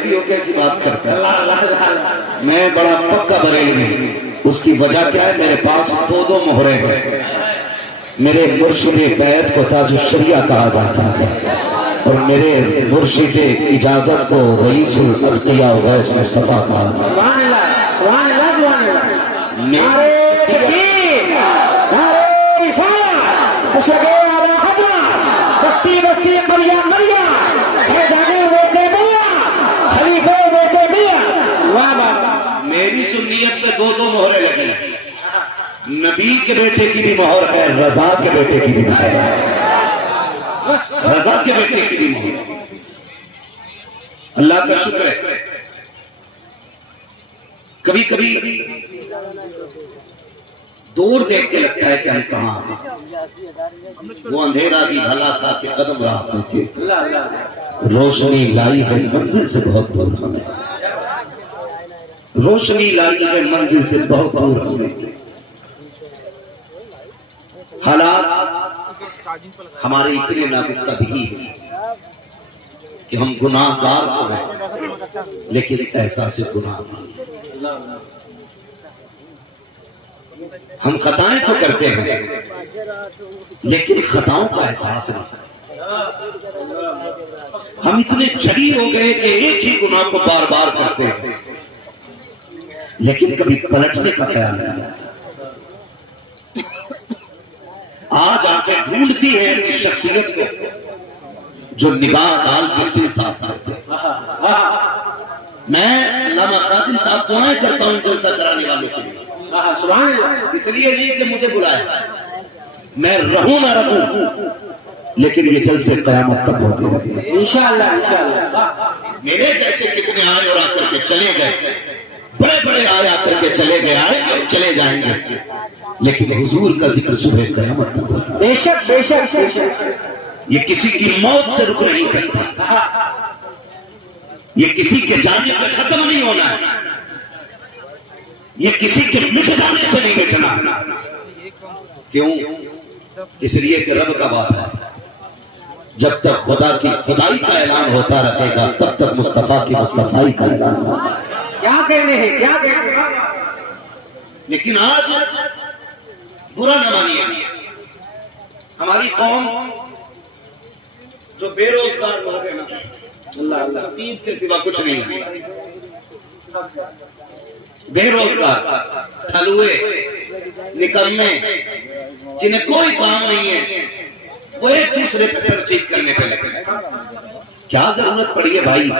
بریلوی ہو کیسی بات کرتا ہے؟ میں بڑا پکا بریلوی ہوں۔ اس کی وجہ کیا ہے؟ میرے پاس دو مہرے ہیں۔ میرے مرشد بیعت کو تاج الشریعہ کہا جاتا ہے، اور میرے مرشد اجازت کو رئیس الاتقیاء ویس مصطفیٰ کہا جاتا ہے۔ سبحان اللہ، سبحان اللہ، سبحان اللہ۔ نعرہ تکبیر، نعرہ رسالت، اشہدو علی حضرت، بستی بستی مریا مریا، فیضانے ویسے میاں، خلیفے ویسے میاں۔ واہ واہ۔ میری سنیت پہ دو مہرے لگی، نبی کے بیٹے کی بھی مہر ہے، رضا کے بیٹے کی بھی مہر ہے، رضا کے بیٹے کی بھی مہر ہے۔ اللہ کا شکر ہے، کبھی کبھی دور دیکھ کے لگتا ہے کہ ہم کہاں ہیں۔ وہ اندھیرا بھی بھلا تھا کہ قدم راہ پہ تھے، روشنی لائی ہے منزل سے بہت دور ہمیں، روشنی لائی ہے منزل سے بہت دور ہمیں۔ حالات ہمارے اتنے ناگفتہ بھی ہیں کہ ہم گناہ گار تو ہیں، لیکن احساس گناہ نہیں۔ ہم خطائیں تو کرتے ہیں لیکن خطاؤں کا احساس نہیں۔ ہم اتنے چھڑی ہو گئے کہ ایک ہی گناہ کو بار بار کرتے ہیں، لیکن کبھی پلٹنے کا خیال نہیں آتا۔ آج آنکھیں ڈھونڈتی ہیں ایسی شخصیت کو جو نگاہ ڈال کے دل صاف کرتے ہیں۔ میں علامہ قادم صاحب دعائیں کرتا ہوں جلسہ کرانے والوں کے لیے، سبحان اللہ۔ اس لیے نہیں کہ مجھے بلایا، میں رہوں نہ رہوں لیکن یہ جلسے قیامت تک ہوتے رہے۔ انشاءاللہ انشاءاللہ۔ میرے جیسے کتنے آئے اور آ کر کے چلے گئے، بڑے بڑے آئے آ کر کے چلے گئے، آئے اور چلے جائیں گے، لیکن حضور کا ذکر صبح قیامت تک ہوتا ہے۔ بے شک بے شک بے شک۔ یہ کسی کی موت سے رک نہیں سکتا، یہ کسی کے جانے پہ ختم نہیں ہونا ہے، یہ کسی کے مٹ جانے سے نہیں مٹنا۔ کیوں؟ اس لیے کہ رب کا وعدہ ہے، جب تک خدا کی خدائی کا اعلان ہوتا رہے گا تب تک مصطفیٰ کی مصطفائی کا اعلان ہوگا۔ کیا کہنے ہیں، کیا کہنے ہیں۔ لیکن آج برا نہ مانیے، ہماری قوم جو بے روزگار لوگ ہیں نا، اللہ اللہ تید کے سوا کچھ نہیں ہے، بے روزگار، تھلوے، نکمے، جنہیں کوئی کام نہیں ہے، وہ ایک دوسرے پہ ترجیح کرنے پہ لگے۔ کیا ضرورت پڑی ہے بھائی؟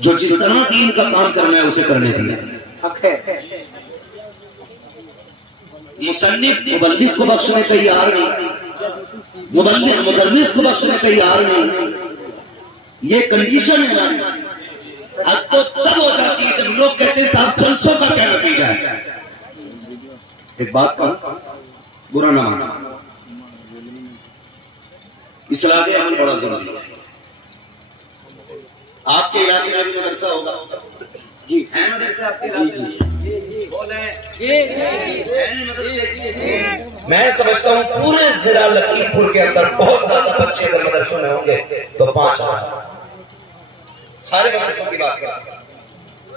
جو جس طرح دین کا کام کرنا ہے اسے کرنے دیا۔ حق ہے۔ مصنف مبلغ کو بخشنے تیار نہیں، مبلغ مدرس کو بخشنے تیار نہیں، یہ کنڈیشن ہے ہماری۔ حد تو تب ہو جاتی ہے جب لوگ کہتے ہیں صاحب جلسوں کا کیا نتیجہ ہے۔ ایک بات کہوں، برا نہ مانا، اصلاح عمل بڑا ضروری ہے۔ آپ کے علاقے میں بھی مدرسہ ہوگا؟ جی ہے مدرسہ آپ کے علاقے میں؟ بولیں میں سمجھتا ہوں پورے ضلع لکھیم پور کے اندر بہت زیادہ بچے اگر مدرسوں میں ہوں گے تو 5,000، سارے مدرسوں کی بات کریں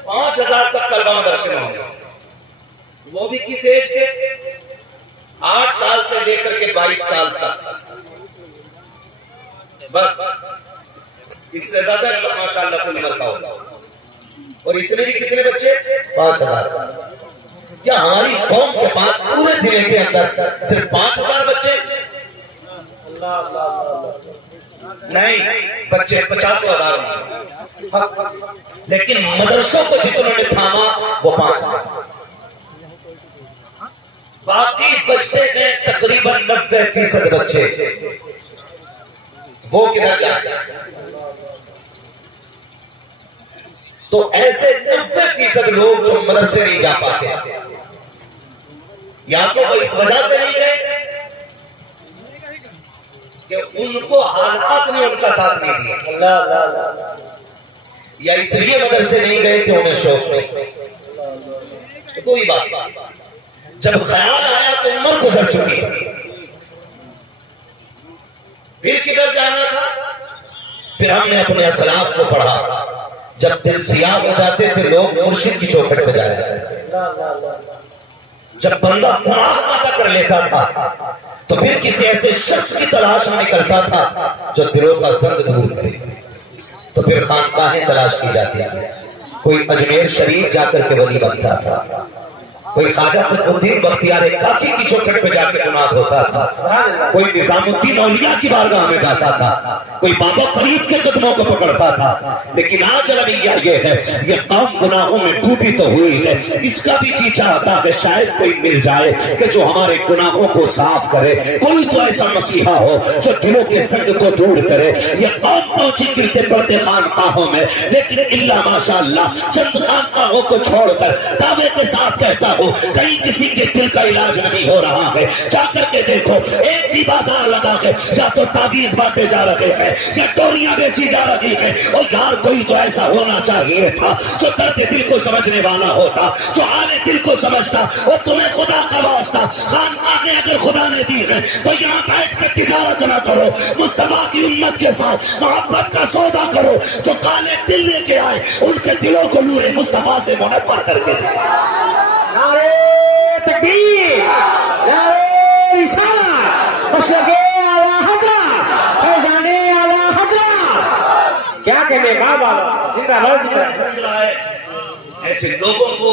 5,000 تک طلبہ مدرسے میں ہوں گے، وہ بھی کس ایج کے؟ 8 سال سے لے کر کے 22 سال تک، بس اس سے زیادہ ماشاءاللہ کوئی عمر کا ہوگا۔ اور اتنے بھی کتنے بچے؟ 5,000۔ کیا ہماری قوم کے پاس پورے ضلع کے اندر صرف 5,000 بچے؟ نہیں، بچے 50,000 ہوں، لیکن مدرسوں کو جتنوں نے تھاما وہ 5,000، باقی بچتے ہیں تقریباً 90% بچے، وہ کدھر جائیں؟ تو ایسے 90% لوگ جو مدرسے نہیں جا پاتے، یا تو وہ اس وجہ سے نہیں گئے کہ ان کو حالات نے ان کا ساتھ نہیں دیا، یا اس لیے مدرسے نہیں گئے کہ انہیں شوق نہیں۔ کوئی بات، جب خیال آیا تو عمر گزر چکی، پھر کدھر جانا تھا؟ پھر ہم نے اپنے اسلاف کو پڑھا جب دل سیاہ ہو جاتے تھے لوگ مرشد کی چوکھٹ پہ جایا کرتے تھے۔ جب بندہ گناہ زیادہ کر لیتا تھا تو پھر کسی ایسے شخص کی تلاش میں نکلتا تھا جو دلوں کا زنگ دور کرے، تو پھر خانقاہیں تلاش کی جاتی تھی۔ کوئی اجمیر شریف جا کر کے ولی بنتا تھا، کوئی خواجہ قطب الدین بختیار کاکی کی چوکھٹ پہ جا کے گناہ ہوتا تھا، کوئی نظام الدین اولیاء کی بارگاہ میں جاتا تھا، کوئی بابا فرید کے قدموں کو پکڑتا تھا۔ لیکن آج رویہ یہ ہے، یہ قوم گناہوں میں ڈوبی تو ہوئی ہے، اس کا بھی جی چاہتا ہے شاید کوئی مل جائے کہ جو ہمارے گناہوں کو صاف کرے، کوئی تو ایسا مسیحا ہو جو دلوں کے زنگ کو دور کرے۔ یہ قوم پہنچی گرتے پڑتے خانقاہوں میں، لیکن اللہ ماشاءاللہ چند خانقاہوں کو چھوڑ کر دعوے کے ساتھ کہتا ہوں کہیں کسی کے دل کا علاج نہیں ہو رہا ہے۔ جا کر کے دیکھو، ایک بھی بازار لگا ہے، یا تو تعویذ بانٹے جا رہے ہیں یا ڈوریاں بیچی جا رہی ہے۔ اور یار کوئی تو ایسا ہونا چاہیے تھا جو درد دل کو سمجھنے والا ہوتا، جو حال دل کو سمجھتا۔ اور تمہیں خدا کا واسطہ خانقاہیں اگر خدا نے دی ہے تو یہاں بیٹھ کے تجارت نہ کرو، مصطفیٰ کی امت کے ساتھ محبت کا سودا کرو۔ جو کالے دل لے کے آئے ان کے دلوں کو نور مصطفیٰ سے منور کر کے دے۔ نعرے تکبیر، نعرے رسالت، مشرق اعلی حضرت، فیضان اعلی حضرت۔ کیا کہنے بابا زندہ باد زندہ ہے ایسے لوگوں کو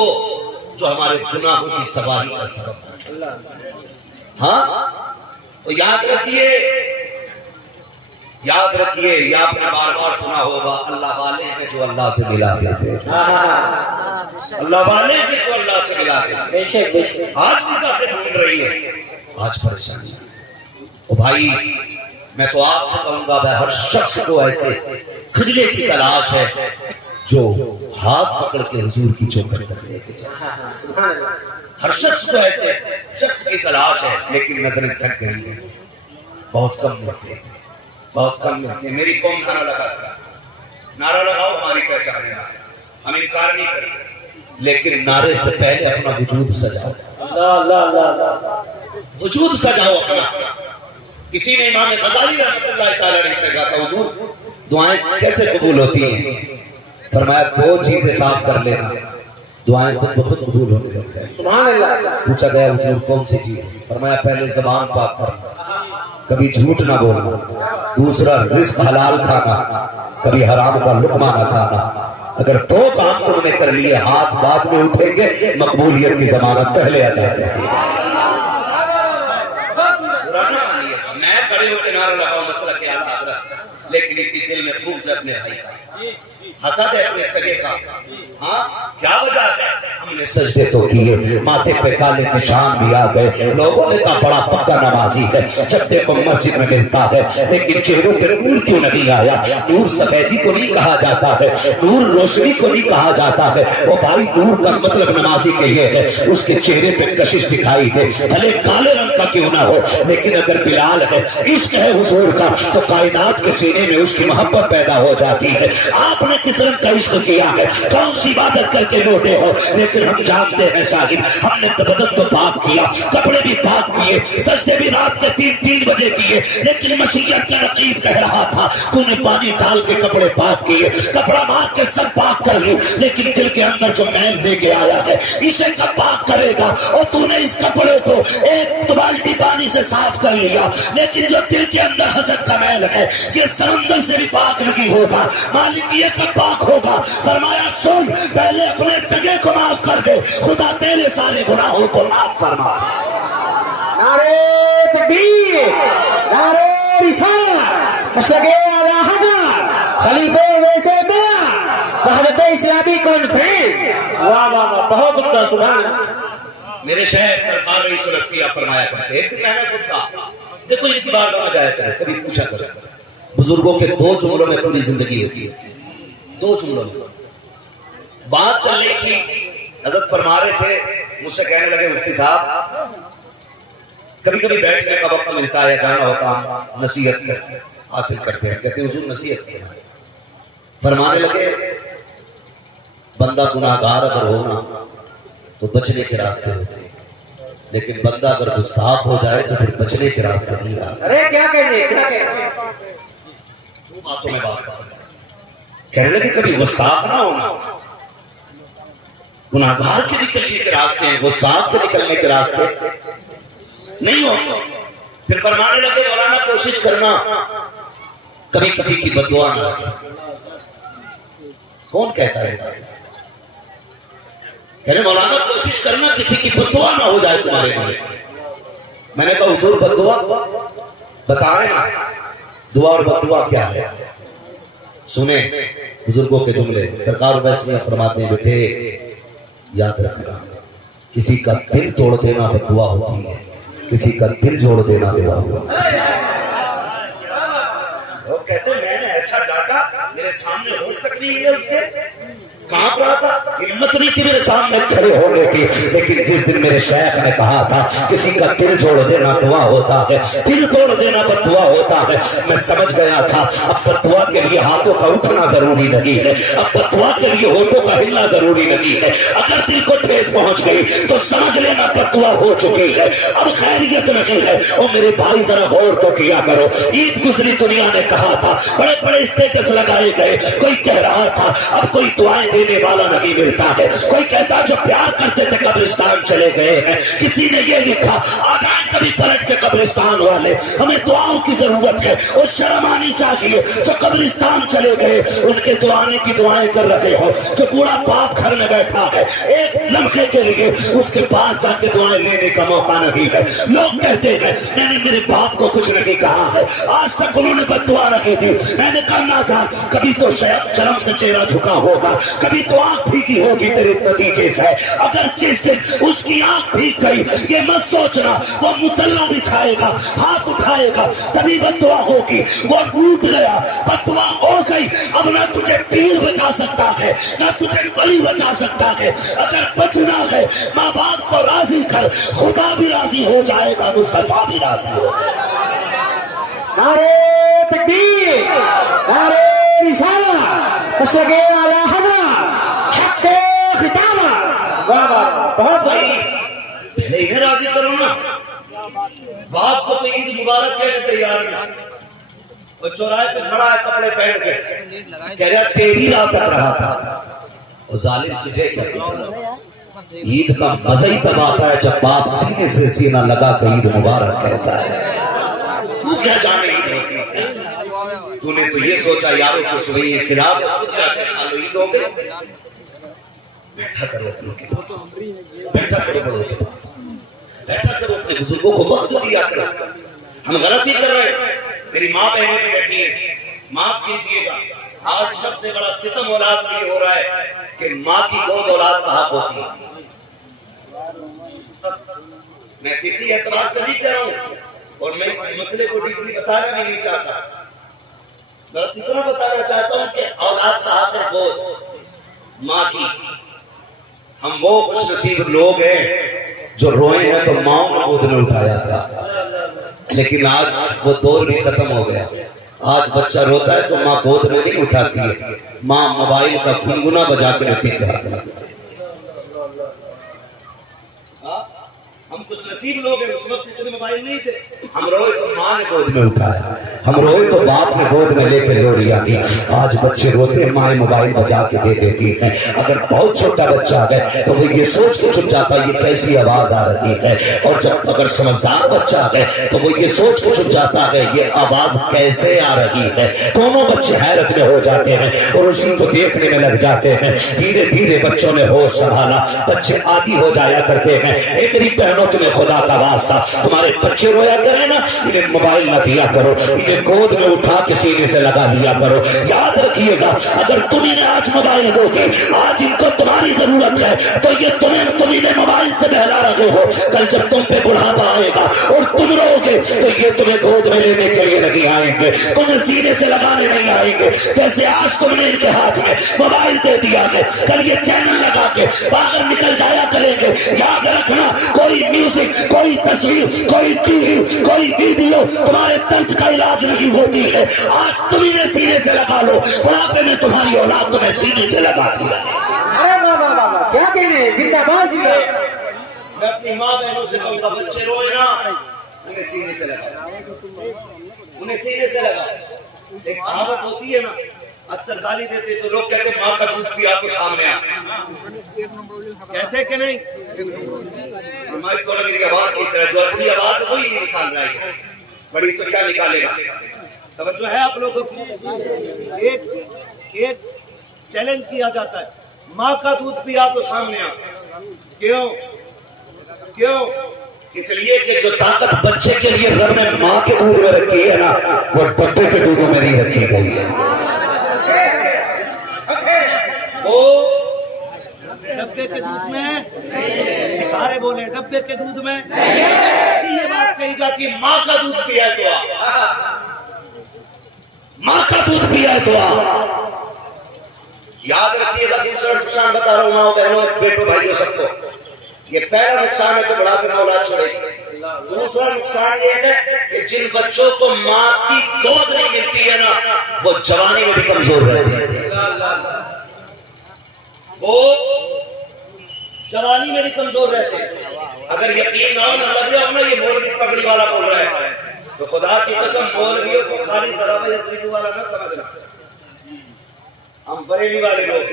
جو ہمارے گناہوں کی سواری کا سبب ہے۔ ہاں تو یاد رکھیے، یاد رکھیے، یہ آپ نے بار بار سنا ہوگا، اللہ والے ہیں جو اللہ سے ملا دیتے ہیں، اللہ والے ہیں جو اللہ سے ملا دیتے ہیں۔ آج نگاہیں ڈھونڈ رہی ہے، آج پریشانی ہے۔ او بھائی میں تو آپ سے کہوں گا، ہر شخص کو ایسے قبلے کی تلاش ہے جو ہاتھ پکڑ کے حضور کی چوکھٹ تک لے کے جائے۔ ہر شخص کو ایسے شخص کی تلاش ہے، لیکن نظریں تھک گئی ہیں، بہت کم ملتے ہیں، بہت کم ملتے ہیں۔ میری قوم نعرہ لگاتا ہے، نعرہ لگاؤ ہماری پہچان ہے، ہم انکار نہیں کرتے، لیکن نعرے سے پہلے اپنا وجود سجاؤ، وجود سجاؤ اپنا۔ کسی نے امام غزالی رحمۃ اللہ تعالی علیہ سے کہا تھا، حضور دعائیں کیسے قبول ہوتی ہیں؟ فرمایا دو چیزیں صاف کر لینا، دعائیں خود بخود قبول ہونے لگتا ہے۔ سبحان اللہ۔ پوچھا گیا حضور کون سی چیز؟ فرمایا پہلے زبان پاک کرنا، کبھی جھوٹ نہ بولنا، دوسرا رزق حلال کھانا، کبھی حرام کا لقمہ نہ کھانا۔ اگر دو کام تم نے کر لیے، ہاتھ بعد میں اٹھیں گے، مقبولیت کی ضمانت پہلے عطا کرے گی۔ میں کھڑے ہو کے نعرہ لگاؤں مسئلہ کے اعلیٰ حضرت، لیکن اسی دل میں بغض ہے اپنے بھائی کا، حسد ہے اپنے سگے کا۔ ہاں کیا وجہ ہے؟ ہم نے سجدے تو کیے، ماتھے پہ کالے نشان بھی آ گئے، لوگوں نے کہا بڑا پکا نمازی ہے، جب دیکھو مسجد میں ملتا ہے، لیکن چہروں پہ نور کیوں نہیں آیا؟ نور سفیدی کو نہیں کہا جاتا ہے، نور روشنی کو نہیں کہا جاتا ہے۔ وہ بھائی نور کا مطلب نمازی کے یہ ہے اس کے چہرے پہ کشش دکھائی دے، بھلے کالے رنگ کا کیوں نہ ہو، لیکن اگر بلال ہے، عشق ہے حضور کا، تو کائنات کے سینے میں اس کی محبت پیدا ہو جاتی ہے۔ آپ نے کس رنگ کا عشق کیا ہے، کون سی عبادت کر کے لوٹے ہو، لیکن ہم جانتے ہیں شاہد ہم نے بدن تو پاک کیا، کپڑے بھی پاک کیے، سجدے بھی رات کے 3 بجے کیے، لیکن مشیت کا نقیب کہہ رہا تھا تو نے پانی ڈال کے کپڑے پاک کیے، کپڑا مار کے سب پاک کر لوں، لیکن دل کے اندر جو میل لے کے آیا ہے اسے کب پاک کرے گا؟ اور تو نے اس کپڑے کو ایک بالٹی پانی سے صاف کر لیا، لیکن جو دل کے اندر حسد کا میل ہے یہ سمندر سے بھی پاک نہیں ہوگا، مالک یہ کب پاک ہوگا؟ فرمایا سن، پہلے اپنے سگے کو معاف کر دے، خدا تیرے سارے گناہوں کو معاف فرما۔ نعرے تکبیر، نعرے رسالت، مشرق اعلی حضرت، خلیفہ ویسے بیان، وحدت اسلامی کانفرنس۔ واہ واہ واہ، بہت عمدہ، سبحان اللہ۔ میرے شہر سرکار رئیس الاتقیاء فرمایا کرتے، ایک دن میں نے خود کہا دیکھو ان کی بارگاہ میں جایا کرو، کبھی پوچھا کرو، بزرگوں کے 2 جملوں میں پوری زندگی ہوتی ہے، 2 جملوں میں۔ بات چل رہی تھی، حضرت فرما رہے تھے، مجھ سے کہنے لگے مفتی صاحب کبھی کبھی بیٹھنے کا وقت ملتا ہے، جانا ہوتا ہم نصیحت حاصل کرتے ہیں، کہتے ہیں حضور نصیحت کرنا۔ فرمانے لگے بندہ گناہگار اگر ہونا تو بچنے کے راستے ہوتے ہیں، لیکن بندہ اگر گستاخ ہو جائے تو پھر بچنے کے راستے نہیں رہا۔ ارے کیا کہنے، کیا کہنے؟ باتوں میں بات کرتا ہوں، کہنے لگے کبھی گستاخ نہ ہونا. گناہگار کے نکلنے کے راستے ہیں، گستاخ کے نکلنے کے راستے نہیں ہوتے. پھر فرمانے لگے مولانا کوشش کرنا کبھی کسی کی بد دعا نہ لگے. کون کہتا ہے؟ کہنے مولانا کوشش کرنا کسی کی بد دعا نہ ہو جائے تمہارے لیے. میں نے کہا حضور بد دعا بتائیں نا، دعا اور بد دعا کیا ہے؟ سنیں بزرگوں کے جملے. سرکار ویسے فرماتے ہیں بیٹے یاد رکھنا، کسی کا دل توڑ دینا بد دعا ہوتی ہے، کسی کا دل جوڑ دینا دعا ہوا. وہ کہتے میں نے ایسا ڈانٹا میرے سامنے ہونٹ تک نہیں ہے، اس کے کہاں رہا تھا، ہمت نہیں تھی میرے سامنے کھڑے ہونے کی. لیکن جس دن میرے شیخ نے کہا تھا کسی کا دل جوڑ دینا دعا ہوتا ہے، دل توڑ دینا بد دعا ہوتا ہے، میں سمجھ گیا تھا اب بد دعا کے لیے ہاتھوں کا اٹھنا ضروری نہیں ہے، اب بد دعا کے لیے ہونٹوں کا ہلنا ضروری نہیں ہے. اگر دل کو ٹھیس پہنچ گئی تو سمجھ لینا بد دعا ہو چکی ہے، اب خیریت نہیں ہے. اور میرے بھائی ذرا غور تو کیا کرو، عید گزری دنیا نے کہا تھا، بڑے بڑے اسٹیٹس لگائے گئے، کوئی کہہ رہا تھا اب کوئی دعائیں دینے والا نہیں ملتا ہے، کوئی کہتا جو پیار کرتے تھے قبرستان چلے گئے ہیں. کسی نے یہ لکھا آ جائیں کبھی پلٹ کے قبرستان والے، ہمیں دعاؤں کی ضرورت ہے. اور شرم آنی چاہیے جو قبرستان چلے گئے ان کے دعانے کی دعائیں کر رہے ہو. جو بوڑھا باپ گھر میں بیٹھا ہے ایک لمحے کے لیے اس کے پاس جا کے دعائیں لینے کا موقع نہیں ہے. لوگ کہتے ہیں میں نے میرے باپ کو کچھ نہیں کہا ہے، آج تک انہوں نے بد دعا رکھی تھی. میں نے کہا نہ تھا، کبھی تو شرم سے چہرہ جھکا ہوگا، کبھی تو آنکھ بھیگی ہوگی تیرے نتیجے سے. اگر جس دن اس کی آنکھ بھیگ گئی یہ مت سوچنا وہ مصلا بچھائے گا، ہاتھ اٹھائے گا تبھی بد دعا ہوگی. وہ ٹوٹ گیا، بد دعا ہو گئی. اب نہ تجھے پیر بچا سکتا ہے نہ تجھے ولی بچا سکتا ہے. اگر بچنا ہے ماں باپ کو راضی کر، خدا بھی راضی ہو جائے گا، مصطفیٰ بھی راضی ہو جائے گا. نعرے تکبیر، نعرے رسالہ، مسلک اعلی حضرت، حق ختامہ. واہ واہ بہت بھائی پہلے انہیں راضی کرو نا. باپ کو تو عید مبارک کہنے تیار نہیں، وہ چوراہے پہ کھڑا ہے کپڑے پہن کے کہہ رہا تیری رات تک رہا تھا. وہ ظالم تجھے کیا عید کا مزہ ہی تب آتا ہے جب باپ سینے سے سینہ لگا کے عید مبارک کہتا ہے. تو کیا جانے عید ہوتی ہے؟ تو نے تو یہ سوچا یاروں کو سنی ہے خلاف خود جا کے کھا لو عید ہو گئی. بیٹھا کرو اپنوں کے پاس، بیٹھا کرو بڑوں کے پاس، بیٹھا کرو اپنے بزرگوں کو وقت دیا کرو. ہم غلطی کر رہے ہیں. میری ماں بہنیں بھی بیٹھی ہیں، معاف کیجئے گا. آج سب سے بڑا ستم اولاد یہ ہو رہا ہے کہ ماں کی گود اولاد کا حق ہوتی ہے. میں فکری اعتبار سے نہیں کہہ رہا ہوں اور میں اس مسئلے کو ڈیپلی بتانا بھی نہیں چاہتا. بس اتنا بتانا چاہتا ہوں کہ اولاد کا حق ہے گود ماں کی. ہم وہ خوش نصیب لوگ ہیں جو روئے ہیں تو ماں نے گود میں اٹھایا تھا، لیکن آج وہ دور بھی ختم ہو گیا. آج بچہ روتا ہے تو ماں گود میں نہیں اٹھاتی ہے، ماں موبائل کا گنگنا بجا کے مٹی کے ہاتھ میں. ہم کچھ نصیب لوگ ہیں، اس وقت اتنے موبائل نہیں تھے. ہم روئے تو ماں نے گود میں اٹھایا، ہم روئے تو باپ نے گود میں لے کے لوریاں دی. آج بچے روتے ہیں ماں موبائل بجا کے دے دیتی ہیں. اگر بہت چھوٹا بچہ ہے تو وہ یہ سوچ کے چھپ جاتا ہے یہ کیسی آواز آ رہی ہے، اور جب اگر سمجھدار بچہ ہے تو وہ یہ سوچ کے چھپ جاتا ہے یہ آواز کیسے آ رہی ہے. دونوں بچے حیرت میں ہو جاتے ہیں اور اسی کو دیکھنے میں لگ جاتے ہیں. دھیرے دھیرے بچوں نے ہوش سنبھالا، بچے عادی ہو جایا کرتے ہیں. اے میری بہنوں تمہیں خدا کا واسطہ تمہارے بچے رویا کریں نا انہیں موبائل نہ دیا کرو، انہیں گود میں اٹھا کے سینے سے لگا لیا کرو. یاد رکھیے گا اگر تم انہیں آج موبائل دو گے، آج ان کو تمہاری ضرورت ہے تو یہ تم انہیں موبائل سے بہلا رہے ہو. کل جب تم پہ بڑھاپا آئے گا اور تم رو گے تو یہ تمہیں گود میں لینے کے لیے نہیں آئیں گے، تمہیں سینے سے لگانے نہیں آئیں گے. جیسے آج تم نے ان کے ہاتھ میں موبائل دے دیا ہے، کل یہ چینل لگا کے باہر نکل جایا کریں گے. یاد رکھنا کوئی میوزک، کوئی تصویر، کوئی ٹی وی، کوئی ویڈیو تمہارے درد کا علاج نہیں ہوتی ہے. آج تم انہیں سینے سے لگا لو، بڑھاپے میں تمہاری اولاد تمہیں سینے سے لگاتی ہے. ارے واہ واہ واہ، کیا کہنے ہیں، زندہ باد زندہ. میں اپنی ماں بہنوں سے کہوں گا بچے روئے نا انہیں سینے سے لگا، انہیں سینے سے لگا. ایک کہاوت ہوتی ہے نا اکثر گالی دیتے تو لوگ کہتے ماں کا دودھ پیا تو سامنے آ، کہتے کہ نہیں؟ مائک تھوڑا میری آواز کھینچ رہا ہے، جو اصلی آواز ہے وہی نہیں نکال رہا ہے، بڑی تو کیا نکالے گا؟ توجہ ہے آپ لوگوں کی؟ ایک چیلنج کیا جاتا ہے، ماں کا دودھ پیا تو سامنے آ. کیوں؟ اس لیے کہ جو طاقت بچے کے لیے رب نے ماں کے دودھ میں رکھی ہے نا، وہ ڈبے کے دودھوں میں نہیں رکھی گئی ہے. وہ ڈبے کے دودھ میں، سارے بولے ڈبے کے دودھ میں یہ بات کہی جاتی ہے ماں کا دودھ پیا تو آ، ماں کا دودھ پیا تو آ. یاد رکھیے گا دوسرا نقصان بتا رہا ہوں ماں بہنوں بیٹوں بھائیوں سب کو، یہ پہلا نقصان ہے کہ بڑھاپے میں اولاد چھوڑے گی. دوسرا نقصان یہ ہے کہ جن بچوں کو ماں کی گود نہیں ملتی ہے نا، وہ جوانی میں بھی کمزور رہتے ہیں. وہ جوانی میں بھی کمزور رہتے ہیں. اگر یقین نہ لگ جاؤ نا یہ مولوی پگڑی والا بول رہا ہے تو خدا کی قسم مولویوں کو خالی ذرا یزید والا نہ سمجھنا. ہم بریلی والے لوگ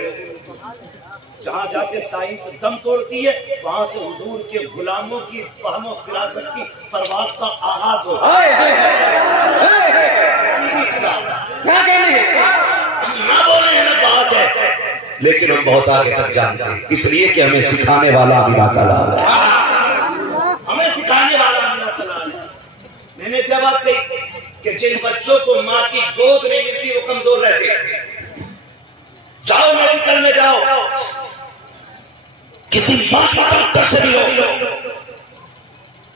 جہاں جا کے سائنس دم توڑتی ہے وہاں سے حضور کے غلاموں کی فہم و فراست کی پرواز کا آغاز ہوتا ہے. ہم نہ بولے ہمیں بات ہے لیکن ہم بہت آگے تک جانتے ہیں، اس لیے کہ ہمیں سکھانے والا امینا کا لال ہے. ہمیں سکھانے والا امینا کا لال ہے. میں نے کیا بات کہی کہ جن بچوں کو ماں کی گود نہیں ملتی وہ کمزور رہتے ہیں. جاؤ میڈیکل میں جاؤ، کسی ماں کے ڈاکٹر سے بھی ہو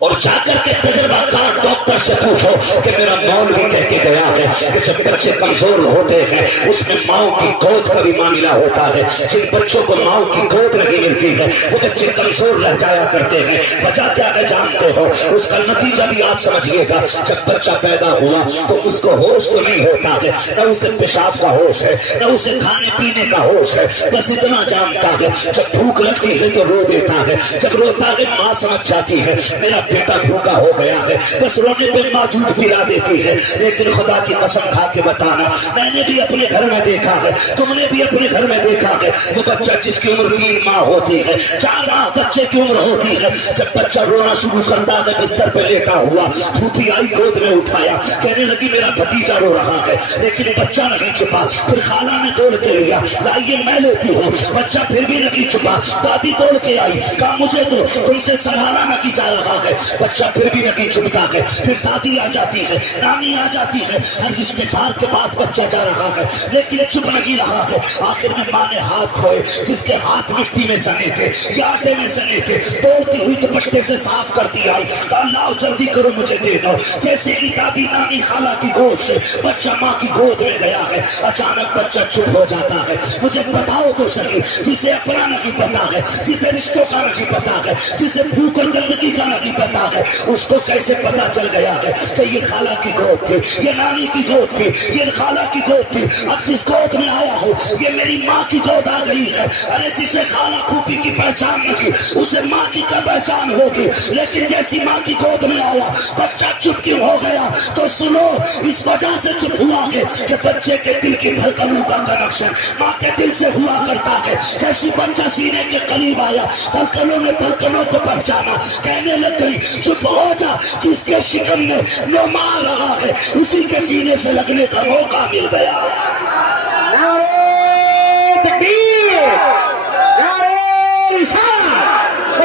اور جا کر کے تجربہ کار ڈاکٹر سے پوچھو کہ میرا مولوی کہہ کے گیا ہے کہ جب بچے کمزور ہوتے ہیں اس میں ماؤں کی گود کا بھی معاملہ ہوتا ہے. جن بچوں کو ماؤں کی گود نہیں ملتی ہے وہ بچے کمزور رہ جایا کرتے ہیں. وجہ کیا ہے جانتے ہو؟ اس کا نتیجہ بھی آپ سمجھیے گا. جب بچہ پیدا ہوا تو اس کو ہوش تو نہیں ہوتا ہے، نہ اسے پیشاب کا ہوش ہے نہ اسے کھانے پینے کا ہوش ہے. بس اتنا جانتا ہے جب بھوک لگتی ہے تو رو دیتا ہے. جب روتا ہے ماں سمجھ جاتی ہے میرا بیٹا بھوکا ہو گیا ہے، بس رونے پہ ماں دودھ پلا دیتی ہے. لیکن خدا کی قسم کھا کے بتانا، میں نے بھی اپنے گھر میں دیکھا ہے، تم نے بھی اپنے گھر میں دیکھا ہے، وہ بچہ جس کی عمر 3 ماہ ہوتی ہے، 4 ماہ بچے کی عمر ہوتی ہے، جب بچہ رونا شروع کرتا ہے بستر پہ لیٹا ہوا، پھوپھی آئی گود میں اٹھایا، کہنے لگی میرا بھتیجا رو رہا ہے، لیکن بچہ نہیں چھپا. پھر خالہ نے دوڑ کے لیا، لائیے میں لیتی ہوں، بچہ پھر بھی نہیں چھپا. دادی دوڑ کے آئی، کہا مجھے تو تم سے سنبھالا نہ کی جا رہا ہے، بچہ پھر بھی نہیں چھپتا ہے. پھر دادی آ جاتی ہے، نانی آ جاتی ہے، ہر رشتے دار کے پاس بچہ جا رہا ہے لیکن چپ نہیں رہا ہے. آخر میں ماں نے ہاتھ دھوئے، جس کے ہاتھ مٹی میں سنے تھے یا آٹے میں سنے تھے، دوڑتی ہوئی دوپٹے سے صاف کرتی آئی، کہا لاؤ جلدی کرو مجھے دے دو. جیسے ہی دادی نانی خالہ کی گود سے بچہ ماں کی گود میں گیا ہے اچانک بچہ چپ ہو جاتا ہے. مجھے بتاؤ تو صحیح، جسے اپنا نہیں پتا ہے، جسے رشتوں کا نہیں پتا ہے، جسے بھوک اور گندگی کا نہیں پتا ہے، اس کو کیسے پتا چل گیا ہے کہ یہ خالہ کی گود تھی، یہ نانی کی گود تھی، یہ خالہ کی گود تھی. اب جس گود میں آیا ہوں یہ میری ماں کی گود آ گئی ہے. ارے جسے خالہ پھوپھی کی پہچان نہیں اسے ماں کی کیا پہچان ہوگی؟ لیکن جیسی ماں کی گود میں آیا بچہ چپ کیوں ہو گیا؟ تو سنو، اس وجہ سے چپ ہوا کہ بچے کے دل کی دھڑکنوں کا کنیکشن ماں کے دل سے ہوا کرتا ہے. جیسی بچہ سینے کے قریب آیا دھڑکنوں نے دھڑکنوں کو پہچانا، کہنے لگ گئی چپ ہو جا، جس کے شکم میں نو مار رہا ہے اسی کے سینے سے لگنے کا موقع مل گیا. نعرہ تکبیر، نعرہ رسالت،